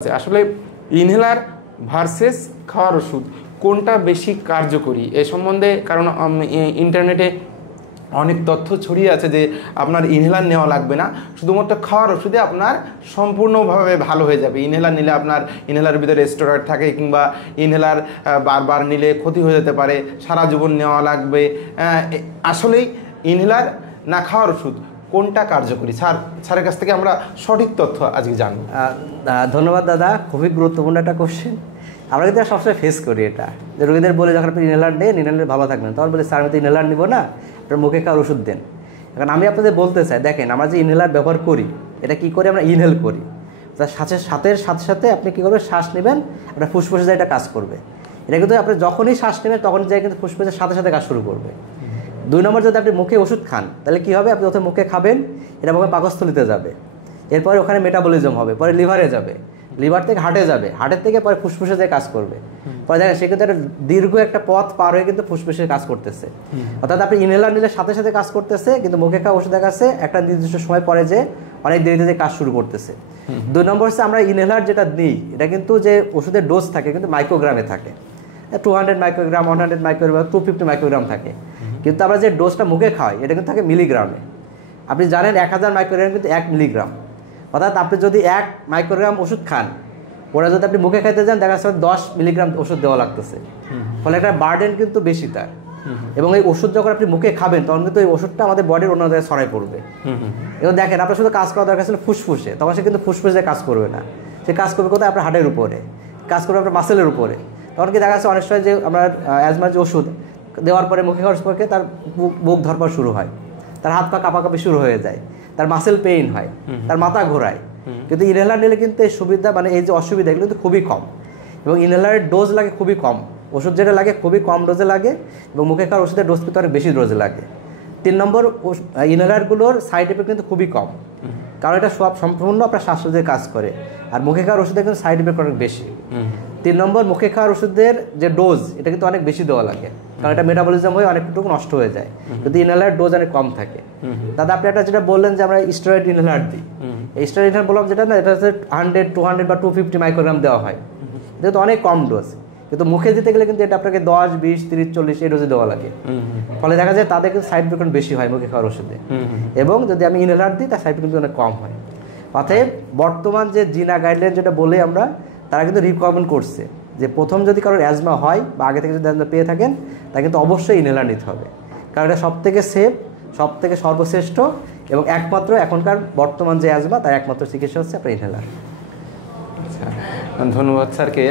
আসলে inhaler versus খাওয়ার ওষুধ কোনটা বেশি কার্যকরী এ সম্বন্ধে, কারণ ইন্টারনেটে অনেক তথ্য ছড়িয়ে আছে যে আপনার ইনহেলার নেওয়া লাগবে না, শুধুমাত্র খাওয়ার ওষুধে আপনার সম্পূর্ণভাবে ভালো হয়ে যাবে। ইনহেলার নিলে আপনার ইনহেলারের ভিতরে স্টেরয়েড থাকে, কিংবা ইনহেলার বারবার নিলে ক্ষতি হয়ে যেতে পারে, সারা জীবন নেওয়া লাগবে। আসলেই ইনহেলার না খাওয়ার ওষুধ কোনটা কার্যকরী? স্যারের কাছ থেকে আমরা সঠিক তথ্য আজকে জানবো। ধন্যবাদ দাদা, খুবই গুরুত্বপূর্ণ একটা কোশ্চেন। আমরা কিন্তু সবসময় ফেস করি এটা, যে রোগীদের বলে যখন আপনি ইনহেলার নেন, ইনহেলার ভালো থাকবেন, তখন বলে স্যার আমি তো ইনহেলার নিব না, আপনার মুখে খাওয়ার ওষুধ দেন। এখন আমি আপনাদের বলতে চাই, দেখেন আমরা যে ইনহেলার ব্যবহার করি, এটা কী করি? আমরা ইনহেল করি, তার সাথে সাথে আপনি কী করবেন? শ্বাস নেবেন, আপনার ফুসফুসে যায় এটা কাজ করবে। এটা কিন্তু আপনি যখনই শ্বাস নেবেন তখন যাই কিন্তু ফুসফুসের সাথে সাথে কাজ শুরু করবে। 2 নম্বর, যদি আপনি মুখে ওষুধ খান তাহলে কী হবে? আপনি প্রথমে মুখে খাবেন, এটা মুখে পাকস্থলিতে যাবে, এরপরে ওখানে মেটাবলিজম হবে, পরে লিভারে যাবে, লিভার থেকে হার্টে যাবে, হার্টের থেকে পরে ফুসফুসে যায় কাজ করবে। পরে দেখেন সেক্ষেত্রে একটা দীর্ঘ একটা পথ পার হয়ে কিন্তু ফুসফুসে কাজ করতেছে। অর্থাৎ আপনি ইনহেলার নিলে সাথে সাথে কাজ করতেছে, কিন্তু মুখে খাওয়া ওষুধের কাছে একটা নির্দিষ্ট সময় পরে যে অনেক দেরিতে যে কাজ শুরু করতেছে। 2 নম্বর হচ্ছে আমরা ইনহেলার যেটা নিই, এটা কিন্তু যে ওষুধের ডোজ থাকে কিন্তু মাইক্রোগ্রামে থাকে, 200 মাইক্রোগ্রাম, 100 মাইক্রোগ্রাম, 250 মাইক্রোগ্রাম থাকে। কিন্তু আমরা যে ডোজটা মুখে খাই এটা কিন্তু থাকে মিলিগ্রামে। আপনি জানেন 1000 মাইক্রোগ্রাম কিন্তু 1 মিলিগ্রাম। অর্থাৎ আপনি যদি 1 মাইক্রোগ্রাম ওষুধ খান, ওরা যদি আপনি মুখে খাইতে যান দেখা যাচ্ছে 10 মিলিগ্রাম ওষুধ দেওয়া লাগতেছে। ফলে একটা বার্ডেন কিন্তু বেশি তার। এবং এই ওষুধ যখন আপনি মুখে খাবেন তখন কিন্তু এই ওষুধটা আমাদের বডির অন্য জায়গায় ছড়াই পড়বে। এবং দেখেন আপনার শুধু কাজ করা দরকার ছিল ফুসফুসে, তখন সে কিন্তু ফুসফুসে কাজ করবে না, সে কাজ করবে কোথায়? আপনার হার্টের উপরে, কাজ করবে আপনার মাসেলের উপরে। তখন কি দেখা যাচ্ছে অনেক সময় যে আমরা অ্যাজমার যে ওষুধ দেওয়ার পরে মুখে খাওয়ার পরে তার বুক ধরপড় শুরু হয়, তার হাত পা কাঁপাকাঁপি শুরু হয়ে যায়, তার মাসেল পেইন হয়, তার মাথা ঘোরায়। কিন্তু ইনহেলার নিলে কিন্তু এই সুবিধা মানে এই যে অসুবিধা এগুলো কিন্তু খুবই কম, এবং ইনহেলারের ডোজ লাগে খুবই কম। ওষুধ যেটা লাগে খুবই কম ডোজে লাগে, এবং মুখে খাওয়ার ওষুধের ডোজ কিন্তু অনেক বেশি ডোজে লাগে। 3 নম্বর, ইনহেলারগুলোর সাইড এফেক্ট কিন্তু খুবই কম, কারণ এটা সম্পূর্ণ আপনার শ্বাসরোধের কাজ করে, আর মুখে খাওয়ার ওষুধের কিন্তু সাইড এফেক্ট অনেক বেশি। 3 নম্বর, মুখে খাওয়ার ওষুধের যে ডোজ এটা কিন্তু অনেক বেশি দেওয়া লাগে, কারণ এটা মেটাবলিজম হয়ে অনেকটুকু নষ্ট হয়ে যায়, কিন্তু ইনহেলার ডোজ অনেক কম থাকে। দাদা আপনি একটা যেটা বললেন যে আমরা স্টেরয়েড ইনহেলার দিই, এই স্টেরয়েড ইনহেলার বললাম যেটা না, এটা হচ্ছে 100, 200 বা 250 মাইক্রোগ্রাম দেওয়া হয়, এটা তো অনেক কম ডোজ। কিন্তু মুখে দিতে গেলে কিন্তু এটা আপনাকে 10, 20, 30, 40 এই ডোজে দেওয়া লাগে। ফলে দেখা যায় তাদের কিন্তু সাইড এফেক্ট বেশি হয় মুখে খাওয়ার ওষুধে, এবং যদি আমি ইনহেলার দিই তার সাইড এফেক্ট কিন্তু অনেক কম হয়। অতএব বর্তমান যে জিনা গাইডলাইন যেটা বলে আমরা, তারা কিন্তু রিকমেন্ড করছে যে প্রথম যদি কারোর অ্যাজমা হয় বা আগে থেকে যদি অ্যাজমা পেয়ে থাকেন, তা কিন্তু অবশ্যই ইনহেলার নিতে হবে, কারণ এটা সবথেকে সেফ, সবথেকে সর্বশ্রেষ্ঠ, এবং একমাত্র এখনকার বর্তমান যে অ্যাজমা তার একমাত্র চিকিৎসা হচ্ছে আপনার ইনহেলার। আচ্ছা, ধন্যবাদ স্যারকে।